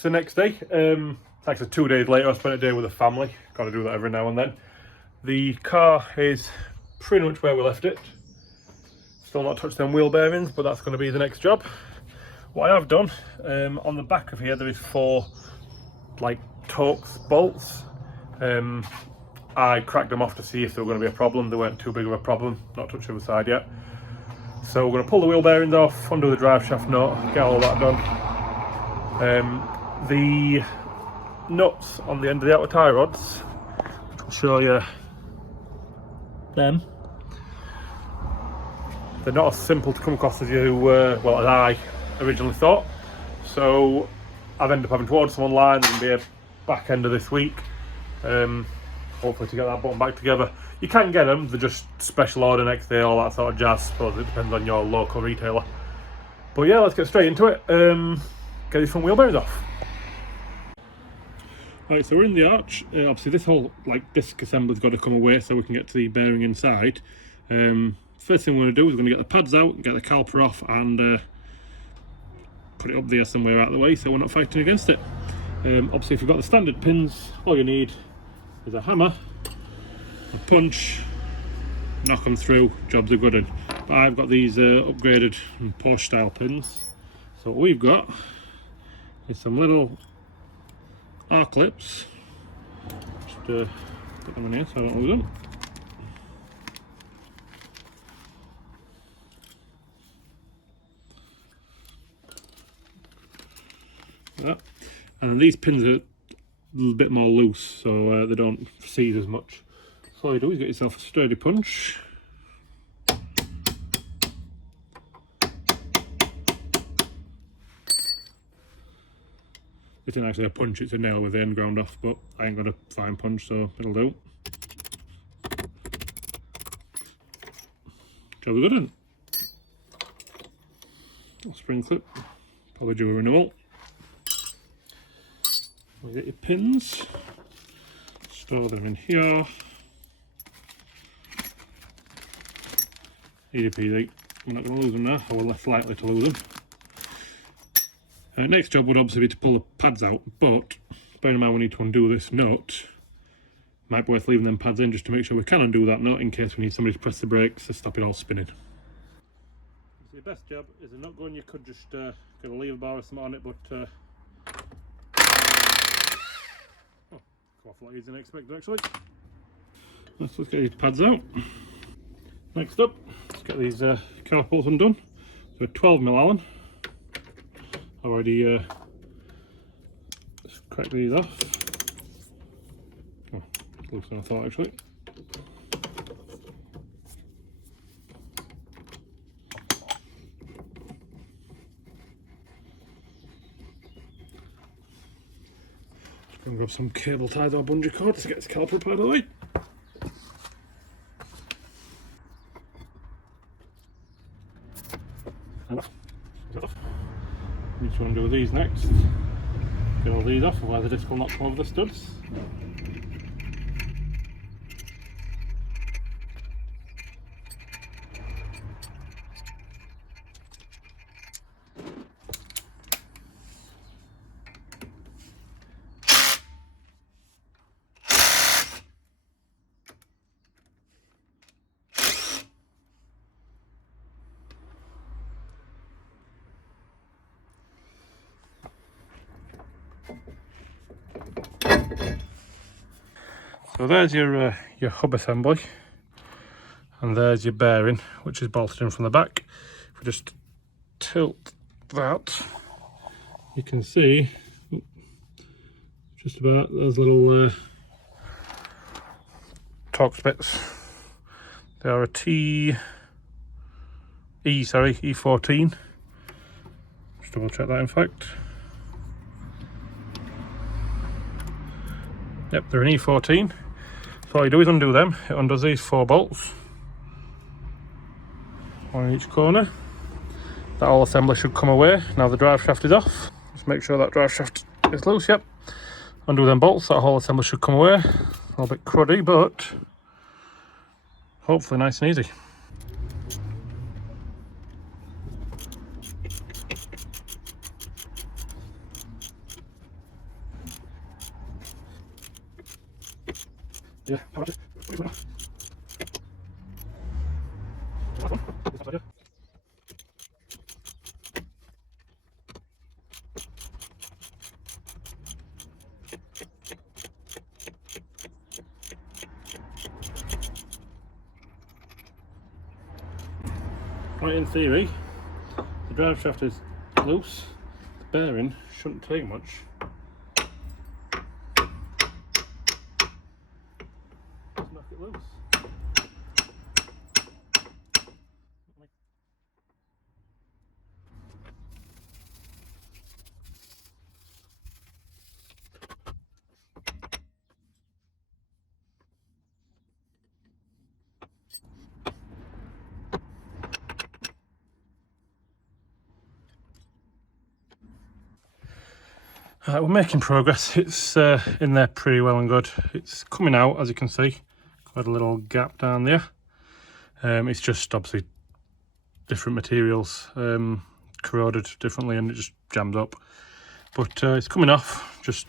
it's the next day. It's actually 2 days later. I spent a day with the family. Got to do that every now and then. The car is pretty much where we left it. Still not touched them wheel bearings, but that's going to be the next job. What I have done, on the back of here there is 4 like Torx bolts. I cracked them off to see if they were going to be a problem. They weren't too big of a problem. Not touched the other side yet. So we're going to pull the wheel bearings off, undo the drive shaft nut, get all that done. The nuts on the end of the outer tie rods, I'll show you them. They're not as simple to come across as as I originally thought. So I've ended up having to order some online. There's going to be a back end of this week. Hopefully to get that button back together. You can get them, they're just special order next day, all that sort of jazz. I suppose it depends on your local retailer. But yeah, let's get straight into it. Get these front wheel bearings off. Right, so we're in the arch. Obviously this whole disc assembly's got to come away so we can get to the bearing inside. First thing we're going to do is we're going to get the pads out, get the caliper off, and put it up there somewhere out of the way so we're not fighting against it. Obviously if you've got the standard pins, all you need is a hammer, a punch, knock them through, jobs are good. In. But I've got these upgraded Porsche style pins. So what we've got is some little R-clips. Just put them in here so I don't lose them. Like that. And these pins are a little bit more loose, so they don't seize as much. So all you do is get yourself a sturdy punch. It's not actually a punch, it's a nail with the end ground off, but I ain't got a fine punch, so it'll do. Job good in. Spring clip, probably due a renewal. We'll get your pins, store them in here. Easy peasy, we're not going to lose them now, or we're less likely to lose them. Next job would obviously be to pull the pads out, but bearing in mind we need to undo this nut, might be worth leaving them pads in just to make sure we can undo that nut in case we need somebody to press the brakes to stop it all spinning. So your best job is a nut gun. You could just get a lever bar or something on it, but come off a lot easier than I expected actually. Let's get these pads out. Next up, let's get these carpals undone. So 12mm Allen. I've already cracked these off. Oh, it's looser than I thought actually. Just going to grab some cable ties or bungee cord to get this caliper out of the way. Need to undo these next. Get all these off, otherwise the disc will not come over the studs. So there's your hub assembly, and there's your bearing, which is bolted in from the back. If we just tilt that, you can see just about those little Torx bits. They are a E14. Just double check that in fact. Yep, they're an E14. So all you do is undo them. It undoes these 4 bolts, one in each corner. That whole assembly should come away. Now the drive shaft is off. Just make sure that drive shaft is loose. Yep. Undo them bolts. That whole assembly should come away. A little bit cruddy, but hopefully nice and easy. Yeah. Right, in theory, the drive shaft is loose, the bearing shouldn't take much. Let's knock it loose. We're making progress. It's in there pretty well and good. It's coming out, as you can see. Quite a little gap down there. It's just obviously different materials corroded differently and it just jams up. But it's coming off. Just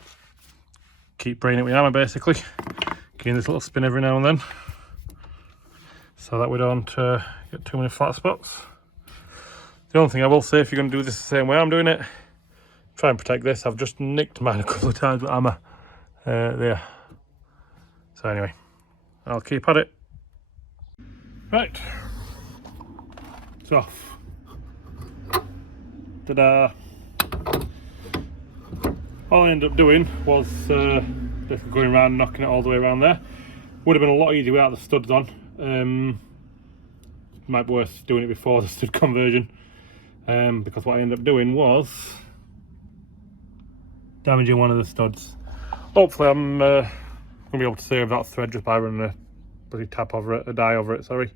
keep braying it with hammer basically. Giving this little spin every now and then, so that we don't get too many flat spots. The only thing I will say, if you're going to do this the same way I'm doing it, try and protect this. I've just nicked mine a couple of times with hammer there. So anyway, I'll keep at it. Right, it's off. Ta-da! All I ended up doing was basically going around, knocking it all the way around there. Would have been a lot easier without the studs on. Might be worth doing it before the stud conversion, because what I ended up doing was damaging one of the studs. Hopefully I'm going to be able to save that thread just by running a bloody tap over it, a dye over it, sorry.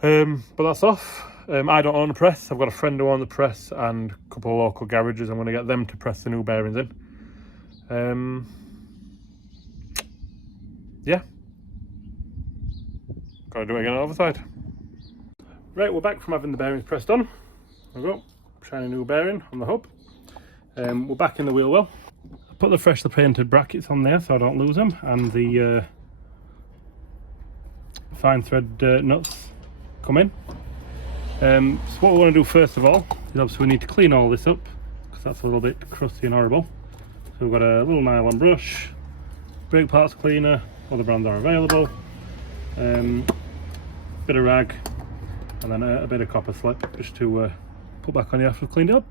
But that's off. I don't own a press. I've got a friend who owns the press and a couple of local garages. I'm going to get them to press the new bearings in. Yeah. Got to do it again on the other side. Right, we're back from having the bearings pressed on. There we go. Shiny new bearing on the hub. We're back in the wheel well. I put the freshly painted brackets on there so I don't lose them, and the fine thread nuts come in. So what we want to do first of all is obviously we need to clean all this up because that's a little bit crusty and horrible. So we've got a little nylon brush, brake parts cleaner, other brands are available, bit of rag, and then a bit of copper slip just to put back on you after we've cleaned it up.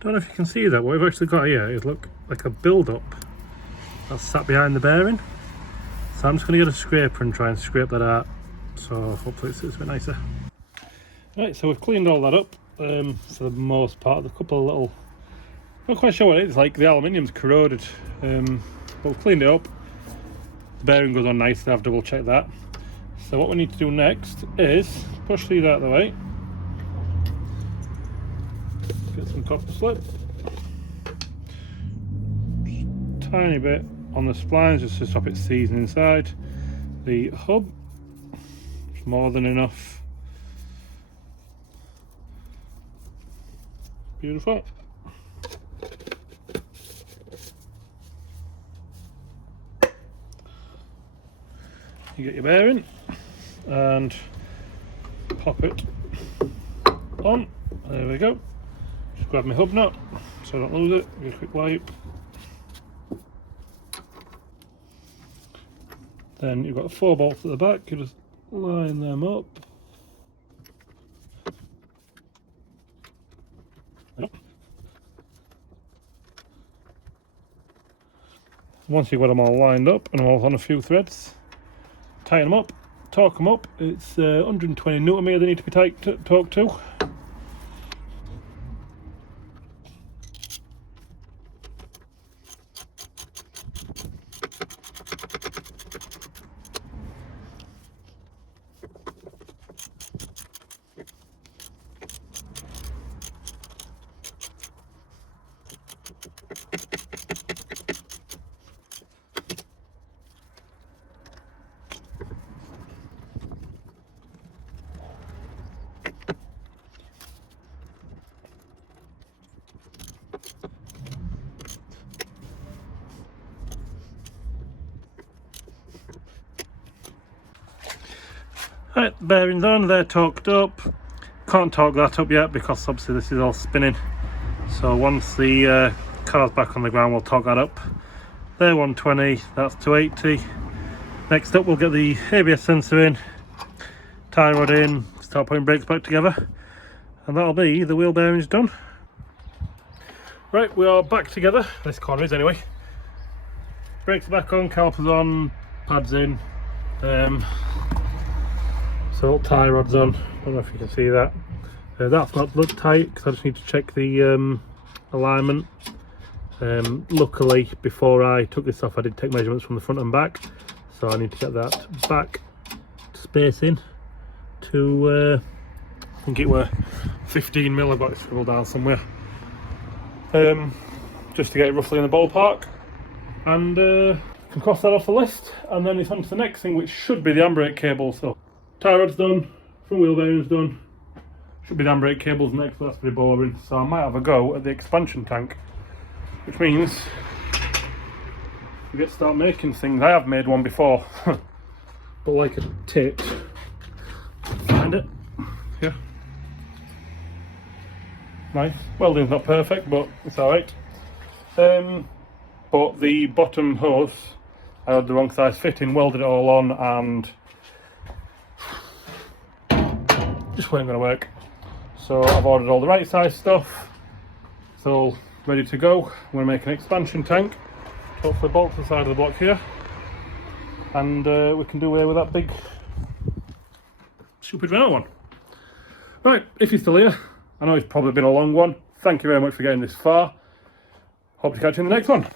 Don't know if you can see that. What we've actually got here is, look, like a build-up that's sat behind the bearing. So I'm just going to get a scraper and try and scrape that out, so hopefully it's a bit nicer. Right, so we've cleaned all that up for the most part. There's a couple of little, not quite sure what it is, like the aluminium's corroded, but we've cleaned it up. The bearing goes on nicely, I've double checked that. So what we need to do next is push these out of the way. Get some copper slip. Just tiny bit on the splines just to stop it seizing inside the hub. It's more than enough. Beautiful. You get your bearing and pop it on. There we go. Just grab my hub nut so I don't lose it. Give it a quick wipe. Then you've got 4 bolts at the back. You just line them up. Once you've got them all lined up and all on a few threads, tighten them up, torque them up. It's 120 Newton meter they need to be torqued to. Right, bearings on, they're torqued up. Can't torque that up yet because obviously this is all spinning. So once the car's back on the ground, we'll torque that up. They're 120, that's 280. Next up, we'll get the ABS sensor in, tie rod in, start putting brakes back together, and that'll be the wheel bearings done. Right, we are back together. This corner is anyway. Brakes are back on, calipers on, pads in. So tie rods on. Don't know if you can see that. That's not blood tight because I just need to check the alignment. Luckily, before I took this off, I did take measurements from the front and back, so I need to get that back spacing to I think it were 15mm. I've got it scribbled down somewhere, just to get it roughly in the ballpark, and can cross that off the list. And then it's on to the next thing, which should be the handbrake cable. So tie rod's done, front wheel bearings done, should be the handbrake cables next, but that's pretty boring. So I might have a go at the expansion tank, which means we get to start making things. I have made one before, but like a tit. Find it. Yeah. Nice. Welding's not perfect, but it's alright. But the bottom hose, I had the wrong size fitting, welded it all on, and just wasn't going to work. So I've ordered all the right size stuff. It's all ready to go. I'm going to make an expansion tank. Hopefully bolt to the side of the block here, and we can do away with that big stupid Renault one. Right, if you're still here, I know it's probably been a long one. Thank you very much for getting this far. Hope to catch you in the next one.